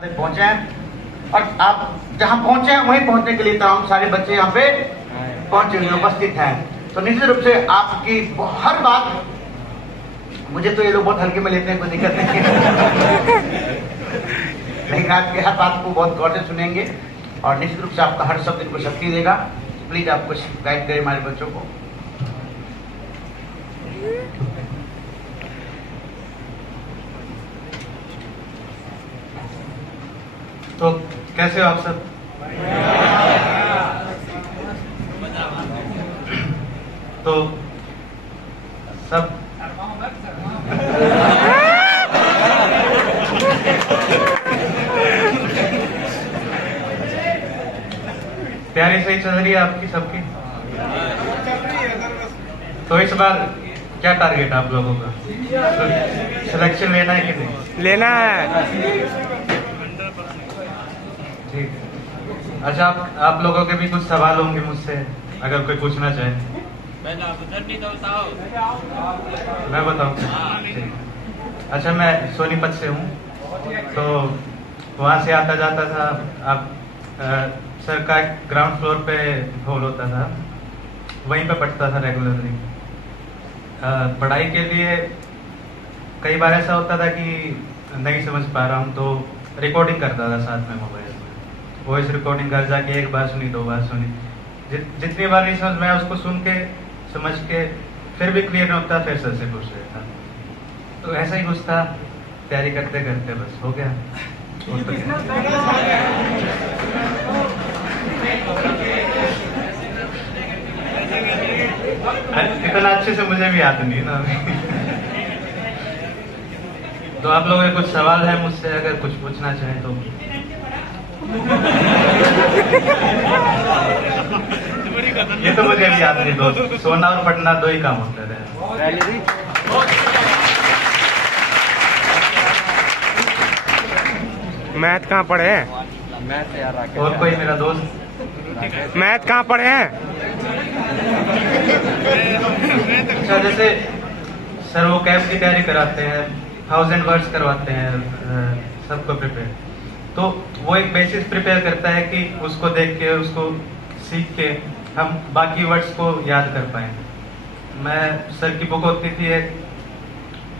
पहुंचे हैं और आप जहां पहुंचे हैं वहीं पहुंचने के लिए तमाम सारे बच्चे यहाँ पे पहुंचे हुए उपस्थित हैं। तो निश्चित रूप से आपकी हर बात, मुझे तो ये लोग बहुत हल्के में लेते हैं, कोई दिक्कत नहीं है लेकिन आपकी हर बात को बहुत गौर से सुनेंगे और निश्चित रूप से आपका हर शब्द इनको शक्ति देगा। प्लीज आप कुछ गाइड करें हमारे बच्चों को। तो कैसे हो आप सब? तो सब तैयारी सही चल रही है आपकी सबकी? तो इस बार क्या टारगेट आप लोगों का? सिलेक्शन लेना है कि नहीं? लेना है। ठीक। अच्छा, आप लोगों के भी कुछ सवाल होंगे मुझसे, अगर कोई पूछना चाहे। मैं बताऊँ? ठीक। अच्छा, मैं सोनीपत से हूँ, तो वहाँ से आता जाता था। आप सर का ग्राउंड फ्लोर पे हॉल होता था, वहीं पे पढ़ता था रेगुलरली। पढ़ाई के लिए कई बार ऐसा होता था कि नहीं समझ पा रहा हूँ, तो रिकॉर्डिंग करता था साथ में मोबाइल में। वॉइस रिकॉर्डिंग कर जाके एक बार सुनी, दो बार सुनी, जितनी बार नहीं समझ में आया उसको सुन के समझ के फिर भी क्लियर नहीं होता, फिर सर से पूछ लेता। तो ऐसा ही कुछ था, तैयारी करते करते बस हो गया। इतना अच्छे से मुझे भी याद नहीं ना तो आप लोगों के कुछ सवाल है मुझसे, अगर कुछ पूछना चाहें तो। ये तो मुझे भी याद नहीं, दो सोना और पटना दो ही काम होते थे। मैथ कहाँ पढ़े हैं? और कोई मेरा दोस्त मैथ कहाँ पढ़े हैं? अच्छा, जैसे सर वो कैब की तैयारी कराते हैं, 1000 वर्ड्स करवाते हैं सबको प्रिपेयर, तो वो एक बेसिस प्रिपेयर करता है कि उसको देख के, उसको सीख के हम बाकी वर्ड्स को याद कर पाए। मैं सर की बुक होती थी एक,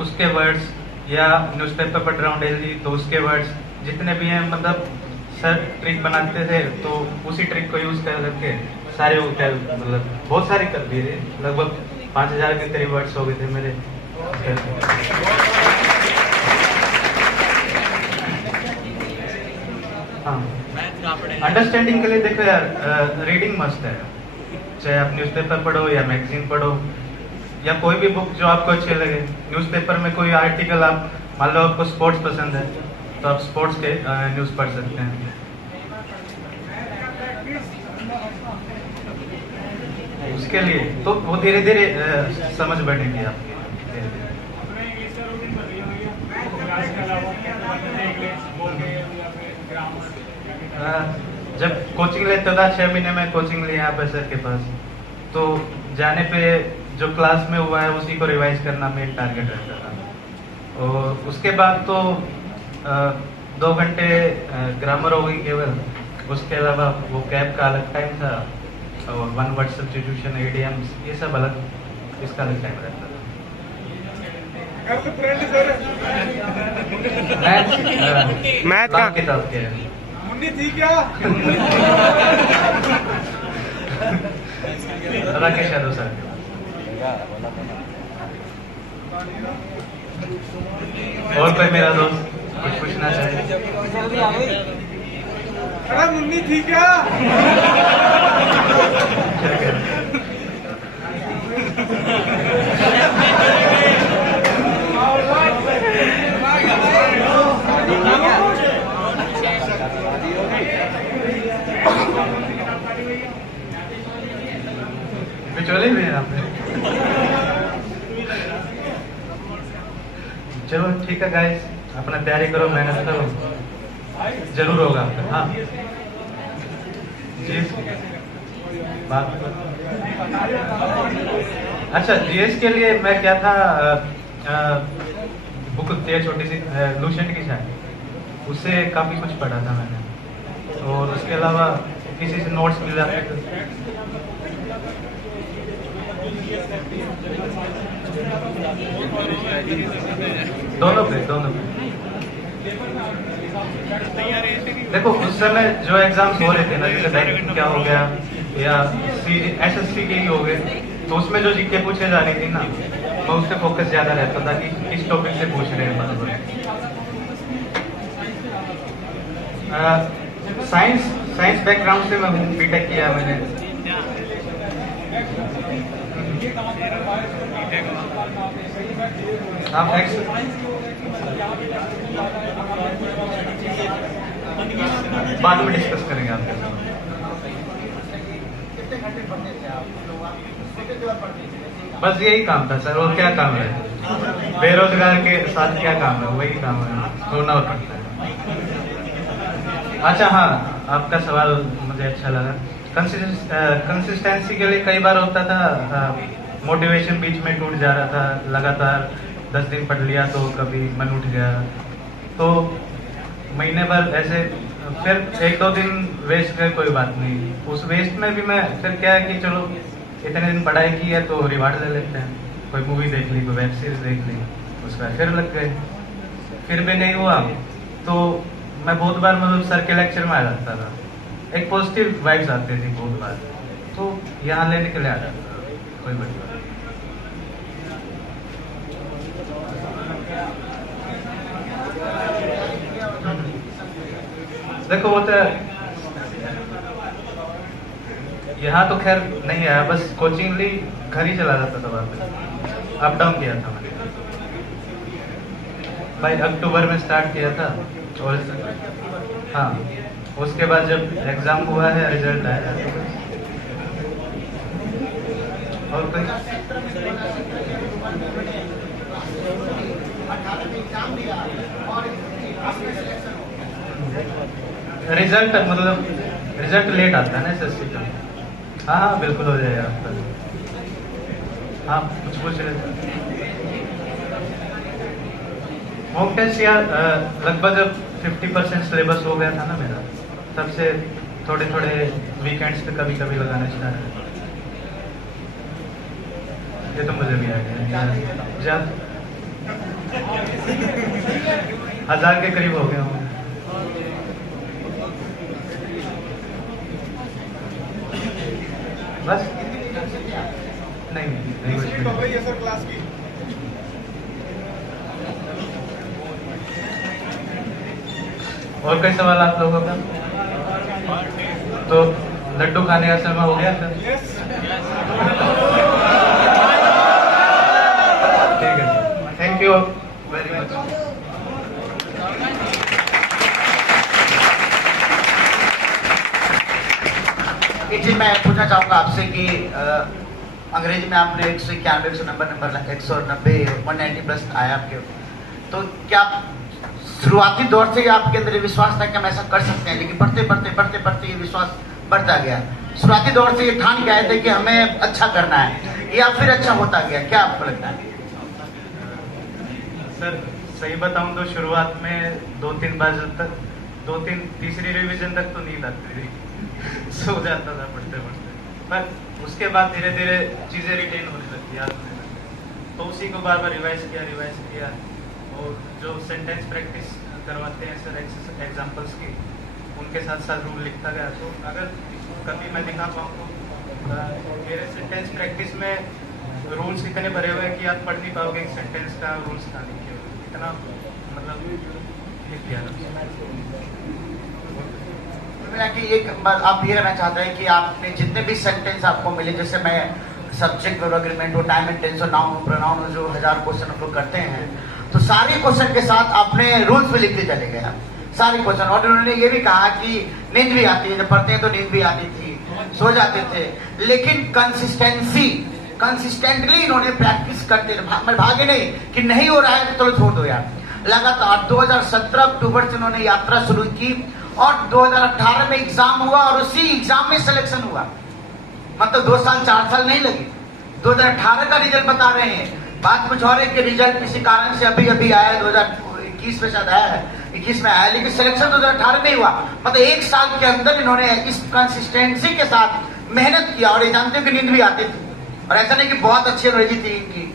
उसके वर्ड्स, या न्यूज़पेपर पढ़ रहा हूँ डेली, तो उसके वर्ड्स जितने भी हैं, मतलब सर ट्रिक बनाते थे तो उसी ट्रिक को यूज कर करके सारे मतलब बहुत सारी कर दिए थे, लगभग 5000 के करीब वर्ड्स हो गए थे मेरे। हाँ, अंडरस्टैंडिंग के लिए देखो यार, रीडिंग मस्ट है। चाहे आप न्यूज़पेपर पढ़ो या मैगजीन पढ़ो या कोई भी बुक जो आपको अच्छे लगे। न्यूज़पेपर में कोई आर्टिकल, आप मान लो आपको स्पोर्ट्स पसंद है तो आप स्पोर्ट्स के न्यूज़ पढ़ सकते हैं। उसके लिए तो वो धीरे धीरे समझ बढ़ेगी आपकी। जब कोचिंग लेता था, 6 महीने में कोचिंग लिया यहाँ पे सर के पास, तो जाने पे जो क्लास में हुआ है उसी को रिवाइज करना मेरा टारगेट रहता था। और उसके बाद तो 2 घंटे ग्रामर हो गई केवल, उसके अलावा वो कैब का अलग टाइम था और 1 वर्ड सब्स्टिट्यूशन, एडीएम्स, ये सब अलग, इसका अलग टाइम रहता था। मैथ का किताब के है थी क्या? राकेश यादव सर। और कोई मेरा दोस्त कुछ पूछना चाहे? अरे मुन्नी थी क्या? क्या कह रहे? बिचौले भी हैं आपने। चलो ठीक है गाइस, अपना तैयारी करो, मेहनत करो, जरूर होगा आपका। हाँ जी, बात। अच्छा, जीएस के लिए मैं क्या था, बुक होती है छोटी सी, लूसेंट की शायद, उससे काफ़ी कुछ पढ़ा था मैंने, और उसके अलावा किसी से नोट्स मिल जाते थे। दोनों पे देखो, उस समय जो एग्जाम्स हो रहे थे ना, जैसे बैंक क्या हो गया या SSC के ही हो गए, तो उसमें जो जीके पूछे जा रही थी ना, तो उस पर फोकस ज्यादा रहता था कि किस टॉपिक से पूछ रहे हैं। मतलब साइंस बैकग्राउंड से मैं हूँ, बीटेक किया मैंने। आप बाद में डिस्कस करेंगे आपके साथ। बस यही काम था सर, और क्या काम है? बेरोजगार के साथ क्या काम है? वही काम है, ढूंढना पड़ता है। अच्छा हाँ, आपका सवाल मुझे अच्छा लगा। कंसिस्टेंसी के लिए कई बार होता था, मोटिवेशन बीच में टूट जा रहा था। लगातार 10 दिन पढ़ लिया तो कभी मन उठ गया, तो महीने भर ऐसे, फिर 1-2 दिन वेस्ट गए, कोई बात नहीं। उस वेस्ट में भी मैं फिर क्या है कि चलो इतने दिन पढ़ाई की है तो रिवार्ड ले लेते हैं, कोई मूवी देख ली, कोई वेब सीरीज देख ली, उसका फिर लग गए। फिर भी नहीं हुआ तो मैं बहुत बार मतलब सर के लेक्चर में आ जाता था, एक पॉजिटिव वाइब्स आती थी बहुत बार, तो यहाँ लेने के लिए आ जाता था, कोई बड़ी बात। देखो वो तो यहाँ तो खैर नहीं आया, बस कोचिंग ली, घर ही चला जाता था वापस, अप डाउन किया था मैंने। भाई अक्टूबर में स्टार्ट किया था, और हाँ उसके बाद जब एग्जाम हुआ है, रिजल्ट आया, और कोई रिजल्ट मतलब रिजल्ट लेट आता है ना SSC का। हाँ हाँ बिल्कुल हो जाएगा आपका। हाँ कुछ पूछ रहे थे? मॉक टेस्ट यार लगभग जब 50% सिलेबस हो गया था ना मेरा, तब से थोड़े थोड़े वीकेंड्स पे कभी कभी लगाना स्टार्ट किया। ये तो मुझे भी आ गया, जब 1000 के करीब हो गया हूँ। बस नहीं सर क्लास की। और कोई सवाल आप लोगों का? तो लड्डू खाने का समय हो गया सर? ठीक है sir, thank you very much. एक चीज मैं पूछना चाहूंगा आपसे कि अंग्रेजी में आपने 191 नंबर 190 190+ आया आपके, तो क्या शुरुआती दौर से ही आपके अंदर विश्वास था कि हम ऐसा कर सकते हैं, लेकिन पढ़ते ये विश्वास बढ़ता गया? शुरुआती दौर से ये ठान के आए थे कि हमें अच्छा करना है, या फिर अच्छा होता गया? क्या आपको लगता है? सर सही बताऊं तो शुरुआत में 2-3 बार जब तक 2-3 रिवीजन तक तो नींद आती थी, सो जाता था पढ़ते पढ़ते, पर उसके बाद धीरे धीरे चीजें रिटेन होने लगती, याद होने लगती, तो उसी को बार बार रिवाइज किया। और जो सेंटेंस प्रैक्टिस करवाते हैं सर एग्जांपल्स की, उनके साथ साथ रूल लिखता गया। तो अगर कभी मैं दिखा पाऊँ तो मेरे सेंटेंस प्रैक्टिस में रूल्स इतने भरे हुए हैं कि आप पढ़ नहीं पाओगे एक सेंटेंस का रूल्स का लिखे हुए, इतना मतलब लिख दिया। कि एक आप ये कहना चाहते हैं कि आपने जितने भी सेंटेंस आपको मिले, जैसे मैं सब्जेक्ट वर्ब एग्रीमेंट हो, टाइम एंड टेंस हो, नाउन हो, प्रोनाउन हो, जो 1000 क्वेश्चन हम लोग करते हैं, तो सारे क्वेश्चन के साथ आपने रूल्स भी लिखते चले गए सारे क्वेश्चन। और उन्होंने ये भी कहा कि नींद भी आती है, जब पढ़ते हैं तो नींद भी आती थी, सो जाते थे, लेकिन कंसिस्टेंटली इन्होंने प्रैक्टिस करते रहे, भागे नहीं कि नहीं हो रहा है तो चलो छोड़ दो यार। लगातार 2017 अक्टूबर से उन्होंने यात्रा शुरू की, और 2018 में एग्जाम हुआ, और उसी एग्जाम में सिलेक्शन हुआ। मतलब 2 साल 4 साल नहीं लगे, 2018 का रिजल्ट बता रहे हैं। बात कुछ और है कि रिजल्ट किसी कारण से अभी आया है, 2021 में शायद आया है, 21 में आया, लेकिन सिलेक्शन 2018 में ही हुआ। मतलब 1 साल के अंदर इन्होंने इस कंसिस्टेंसी के साथ मेहनत किया। और ये जानते हो कि नींद भी आती थी, और ऐसा नहीं कि बहुत अच्छी अंग्रेजी थी इनकी।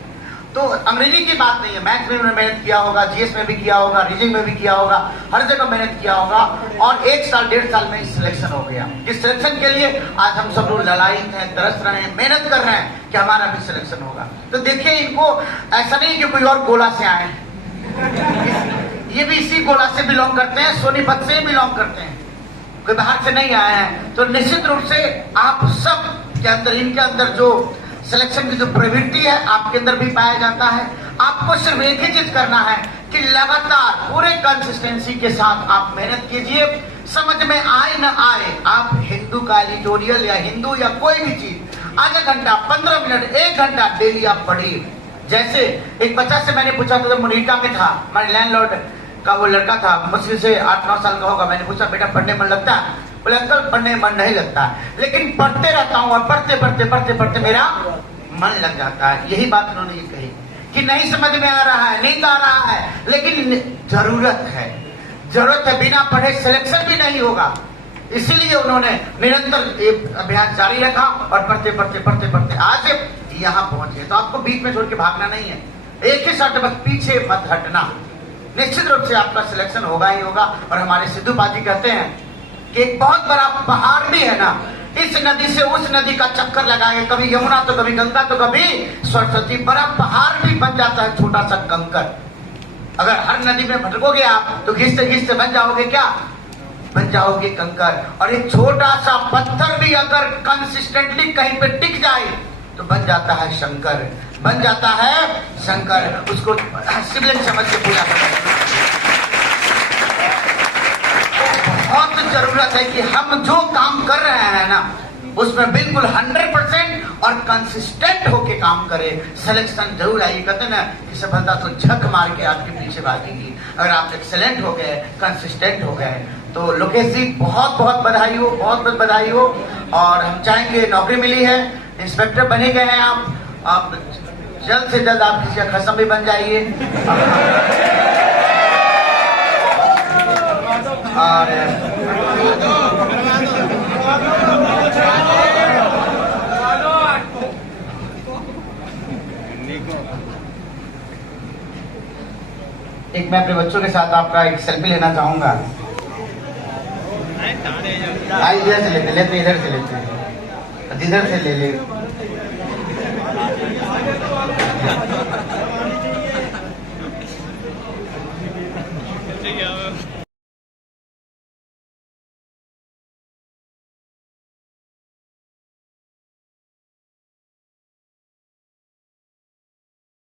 तो अंग्रेजी की बात नहीं है, मैथ में उन्होंने मेहनत किया होगा, जीएस में भी किया होगा, रीजनिंग में भी किया होगा, हर जगह मेहनत किया होगा। और 1 साल 1.5 साल में सिलेक्शन हो गया। इस सिलेक्शन के लिए आज हम सब लोग ललायित हैं, तरस रहे हैं, मेहनत कर रहे हैं कि हमारा भी सिलेक्शन होगा। तो देखिए, इनको ऐसा नहीं कि कोई और गोला से आए, ये भी इसी गोला से बिलोंग करते हैं, सोनीपत से बिलोंग करते हैं, कोई बाहर से नहीं आए हैं। तो निश्चित रूप से आप सब के अंदर, इनके अंदर जो सिलेक्शन की जो प्रवृत्ति है आपके अंदर भी पाया जाता है। आपको सिर्फ एक ही चीज करना है कि लगातार पूरे कंसिस्टेंसी के साथ आप मेहनत कीजिए। समझ में आए न आए, आप हिंदू का एडिटोरियल या हिंदू या कोई भी चीज आधा घंटा, 15 मिनट, 1 घंटा डेली आप पढ़िए। जैसे एक बच्चा से मैंने पूछा था, जब मुनीटा में था, हमारे लैंडलॉर्ड का वो लड़का था, मुश्किल से 8-9 साल का होगा। मैंने पूछा, बेटा पढ़ने मन लगता है? बोले अंकल पढ़ने मन नहीं लगता, लेकिन पढ़ते रहता हूँ और पढ़ते पढ़ते पढ़ते पढ़ते मेरा मन लग जाता है। यही बात उन्होंने ये कही कि नहीं समझ में आ रहा है, नहीं आ रहा है, लेकिन जरूरत है, जरूरत है। बिना पढ़े सिलेक्शन भी नहीं होगा। इसीलिए उन्होंने निरंतर ये अभियान जारी रखा और पढ़ते पढ़ते पढ़ते पढ़ते आज यहाँ पहुंचे। तो आपको बीच में छोड़ के भागना नहीं है, एक ही शर्त, बस पीछे मत हटना। निश्चित रूप से आपका सिलेक्शन होगा ही होगा। और हमारे सिद्धू पाजी कहते हैं कि एक बहुत बड़ा पहाड़ भी है ना, इस नदी से उस नदी का चक्कर लगाए, कभी यमुना तो कभी गंगा तो कभी सरस्वती, बड़ा पहाड़ भी बन जाता है छोटा सा कंकर। अगर हर नदी में भटकोगे आप तो घिसते घिसते बन जाओगे क्या? बन जाओगे कंकर। और एक छोटा सा पत्थर भी अगर कंसिस्टेंटली कहीं पे टिक जाए तो बन जाता है शंकर, बन जाता है शंकर। उसको शिवलिंग समझ के पूजा करें। बहुत जरूरत है कि हम जो काम कर रहे हैं ना, उसमें बिल्कुल 100% और कंसिस्टेंट होके काम करें। सिलेक्शन जरूर आएगी। कहते हैं ना कि सफलता तो झक मार के आपके पीछे भागेगी। अगर आप एक्सेलेंट हो गए, कंसिस्टेंट हो गए, तो लोकेश जी बहुत बहुत बधाई हो, बहुत बहुत बधाई हो। और हम चाहेंगे, नौकरी मिली है, इंस्पेक्टर बने गए हैं आप जल्द से जल्द आप किसी का खसम भी बन जाइए। और एक मैं अपने बच्चों के साथ आपका एक सेल्फी लेना चाहूंगा। इधर से लेते इधर से लेते हैं, जिधर से ले ले।